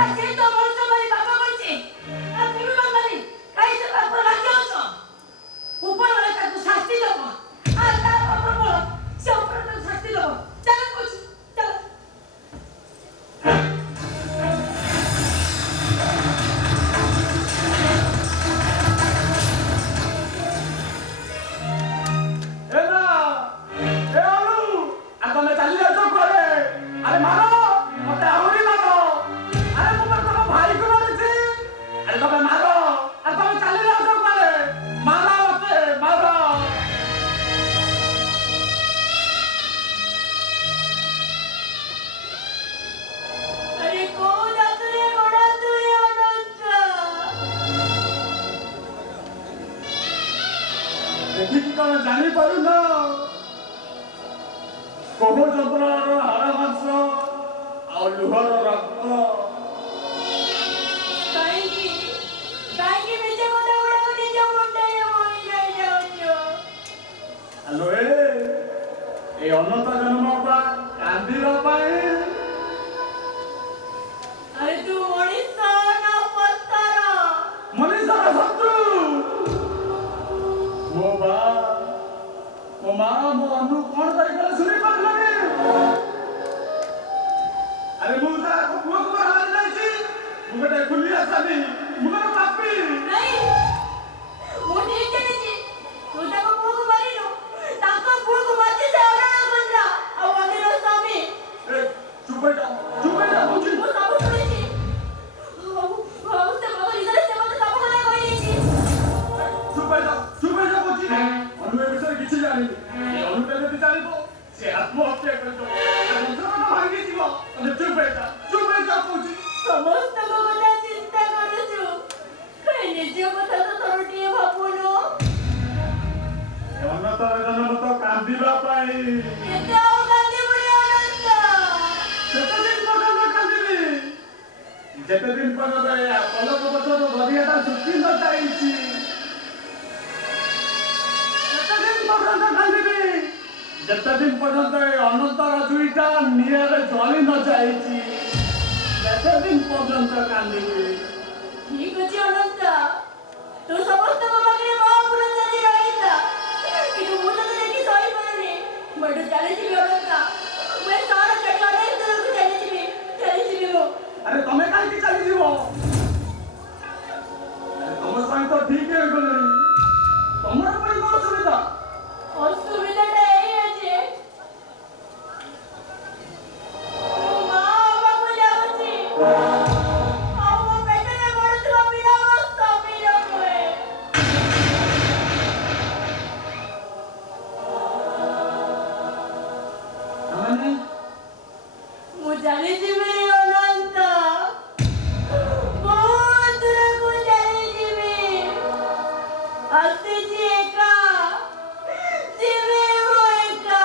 আজকে তো মনসা বাড়ি বাবা করছে আর তুমি বাঙালি কাইছে তারপর রাখি আছো উপরওয়ালা তাকে শাস্তি দেব আর তার উপর বলো সে উপরওয়ালা শাস্তি দেব চলো বলছি চলো আরে কোন আতুরে ওড়া তুই অনন্ত জানি পারু না কোহ যন্ত্রଣାର ହାଡ଼ ମାଂସ ଆଉ ଲୁହର ରକ୍ତ କାହିଁକି କାହିଁକି ମିଛ କଥା ଗୁଡ଼ାକ ନିଜ ମୁଣ୍ଡରେ ବୋହି ନେଇ ଯାଉଛ ଆଲୋ ଏ ଅନନ୍ତ ଜନ୍ମ ବା କାନ୍ଦିବା ପାଇଁ ଆରେ ତୁ ମଣିଷ ନା ପଥର ମଣିଷର ଶତ୍ରୁ ମୋ ମା ମୋ ଅନୁ କଣ କରିଗଲେ ଶୁଣି ପାରିଲନି ଆରେ ମୁଁ ତାକୁ ପୁଅକୁ ବାହାରି ଯାଇଛି ମୁଁ ଗୋଟେ ଖୁଲି ଆସାମୀ ମୁଁ ଗୋଟେ ପାପୀ ନାଇଁ ମୁଁ ଠିକ ଜାଣିଛି ତୁ ତାଙ୍କ ପୁଅକୁ ମାରିନୁ ତାଙ୍କ ପୁଅକୁ ମାରି ସେ ଅନାଥ ବନ୍ଧା ଆଉ ଅନ୍ୟର ସ୍ୱାମୀ ଚୁପ ହେଇଯା ବୁଝି ମୁଁ ସବୁ ଶୁଣିଛି ଆଉ ସେ ବାବା ନିଜର ସେ ମତେ ସବୁ କଥା କହିଦେଇଛି ଚୁପ ହେଇଯା ବୁଝି ଅନୁ ଏ ବିଷୟରେ କିଛି ଜାଣିନି ଏ ଅନୁଟା ଯଦି ଜାଣିବ ସେ ଆତ୍ମହତ୍ୟା କରିବ ଯନ୍ତ୍ରଣା ଭାଙ୍ଗିଯିବ ଚୁପ ହେଇଯା କହୁଛି ସମସ୍ତଙ୍କ କଥା ଚିନ୍ତା କରୁଛୁ କାହିଁ ନିଜ କଥା ତ ଥରଟିଏ ଭାବୁନୁ ଅନନ୍ତର ଜନ୍ମ ତ କାନ୍ଦିବା ପାଇଁ କେତେ ଆଉ କାନ୍ଦିବୁନି ଅନନ୍ତ ଯେତେ ଦିନ ପର୍ଯ୍ୟନ୍ତ କାନ୍ଦିବି ଯେତେ ଦିନ ପର୍ଯ୍ୟନ୍ତ ଏ ପଲକ ପଛର ଦରିଆଟା ଶୁଖି ନ ଯାଇଛି ସେତେ ଦିନ ପର୍ଯ୍ୟନ୍ତ କାନ୍ଦିବି ଯେତେ ଦିନ ପର୍ଯ୍ୟନ୍ତ ଏ ଅନନ୍ତର ଜୁଇଟା ନିଆଁରେ ଜଳି ନ ଯାଇଛି ସେତେ ଦିନ ପର୍ଯ୍ୟନ୍ତ କାନ୍ଦିବି ଠିକ ଅଛି ଅନନ୍ତ ତୁ ସମସ୍ତଙ୍କ ପାଖରେ ମହାପୁରୁଷ ଆଜି ରହିଥା କିନ୍ତୁ ମୁଁ ତତେ ଦେଖି ସହିପାରୁନି ମୁଁ ଏଠୁ ଚାଲିଯିବି ଅନନ୍ତ ମୁଁ ଏ ସହର ଛାଡ଼ି ଅନେକ ଦୂରକୁ ଚାଲିଯିବି ମୁଁ ଆରେ ତମେ କାହିଁକି ଚାଲିଯିବ ତମ ପାଇଁ ତ ଠିକ ହେଇଗଲେଣି ତମର ପାଇଁ କଣ ଅସୁବିଧା ଅସୁବିଧାଟା ଏଇଆ ଯେ ମୁଁ ମା ହବାକୁ ଯାଉଛି ଆଉ ମୋ ପେଟରେ ବଢୁଥିବା ପିଲା ମୋ ସ୍ୱାମୀର ନୁହେଁ ମାନେ ମୁଁ ଚାଲିଯିବି ଅନନ୍ତ ବହୁତ ଦୂରକୁ ଚାଲିଯିବି ଆସିଛି ଏକା ଯିବି ମୁଁ ଏକା